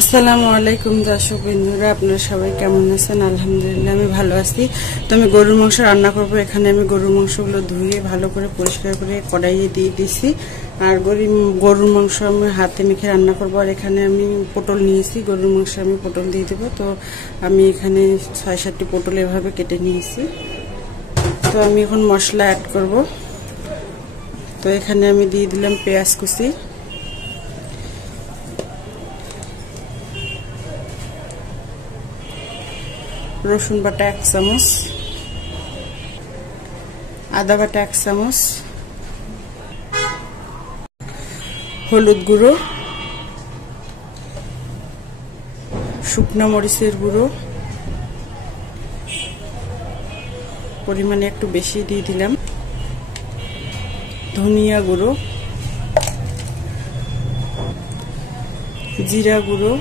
আসসালামু আলাইকুম দর্শক বন্ধুরা, আপনারা সবাই কেমন আছেন? আলহামদুলিল্লাহ আমি ভালো আছি। তো আমি গরুর মাংস রান্না করব। এখানে আমি গরুর মাংসগুলো ধুয়ে ভালো করে পরিষ্কার করে কড়াইয়ে দিয়ে দিছি। আর গরুর মাংস আমি হাতে মেখে রান্না করব। আর এখানে আমি পটল নিয়েছি, গরুর মাংস আমি পটল দিয়ে দেবো। তো আমি এখানে ৬-৭টি পটল এভাবে কেটে নিয়েছি। তো আমি এখন মশলা অ্যাড করব। তো এখানে আমি দিয়ে দিলাম পেঁয়াজ কুচি, রসুন বাটা ১ চামচ, আদা বাটা ১ চামচ, হলুদ গুঁড়ো, শুকনো মরিচের গুঁড়ো পরিমাণে একটু বেশি দিয়ে দিলাম, ধনিয়া গুঁড়ো, জিরা গুঁড়ো,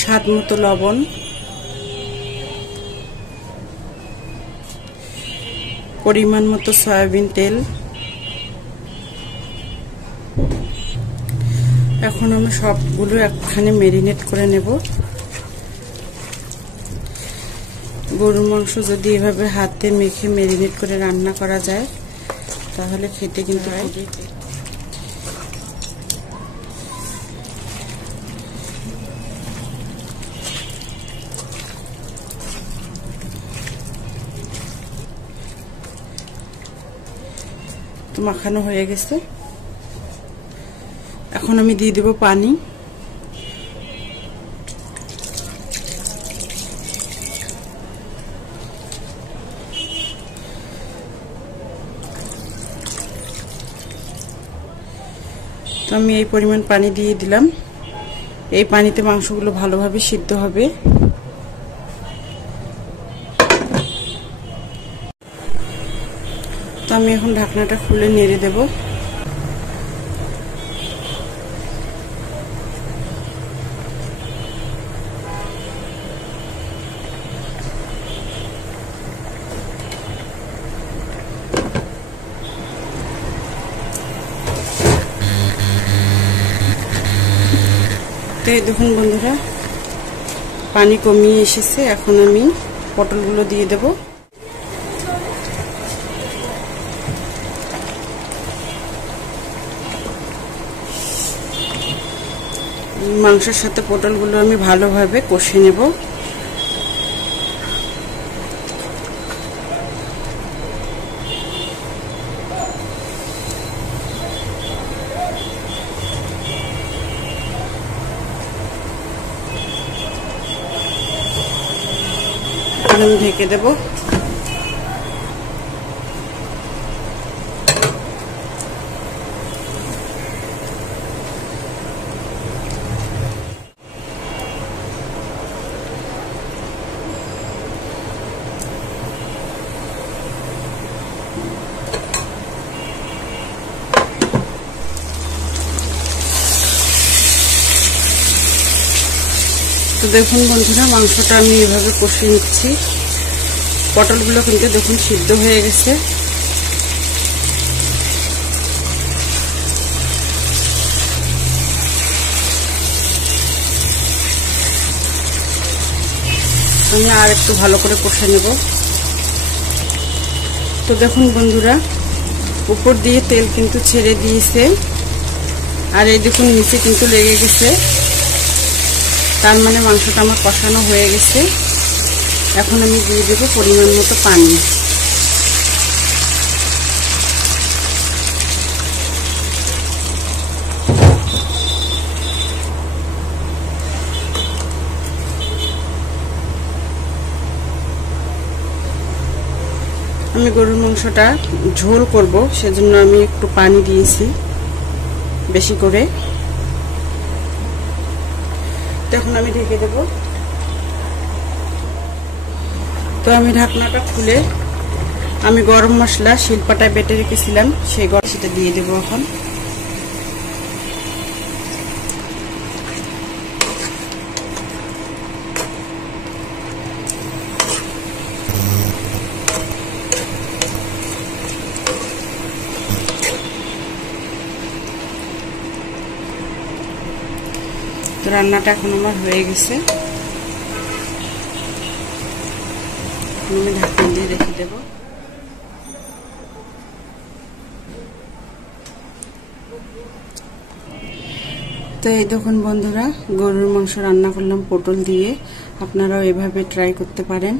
স্বাদ মতো লবণ, পরিমাণ মতো সয়াবিন তেল। এখন আমি সবগুলো একখানে ম্যারিনেট করে নেব। গরুর মাংস যদি এভাবে হাতে মেখে ম্যারিনেট করে রান্না করা যায় তাহলে খেতে কিন্তু তো মাখানো হয়ে গেছে। এখন আমি দিয়ে দেব পানি। তো আমি এই পরিমাণ পানি দিয়ে দিলাম। এই পানিতে মাংসগুলো ভালোভাবে সিদ্ধ হবে। তো আমি এখন ঢাকনাটা খুলে নেড়ে দেব। তো এই দেখুন বন্ধুরা, পানি কমিয়ে এসেছে। এখন আমি পটলগুলো দিয়ে দেব। মাংসের সাথে পটলগুলো আমি ভালোভাবে কষে নেব। আমি ঢেকে দেব। তো দেখুন বন্ধুরা, মাংসটা আমি এভাবে কষে নিচ্ছি। পটলগুলো কিন্তু দেখুন সিদ্ধ হয়ে গেছে। আমি আর একটু ভালো করে কষে নেব। তো দেখুন বন্ধুরা, উপর দিয়ে তেল কিন্তু ছেড়ে দিয়েছে। আর এই দেখুন নিচে কিন্তু লেগে গেছে। তার মানে মাংসটা আমার কষানো হয়ে গেছে। এখন আমি দিয়ে দেবো পরিমাণ মতো পানি। আমি গরুর মাংসটা ঝোল করব, সেজন্য আমি একটু পানি দিয়েছি বেশি করে। এখন আমি ঢেকে দেব। তো আমি ঢাকনাটা খুলে আমি গরম মশলা শিলপাটায় বেটে রেখেছিলাম, সেই সেটা দিয়ে দেবো এখন। তো রান্নাটা এখন আমার হয়ে গেছে, আমি ঢাকনা দিয়ে রেখে দেব। তো এই দেখুন বন্ধুরা, গরুর মাংস রান্না করলাম পটল দিয়ে, আপনারাও এভাবে ট্রাই করতে পারেন।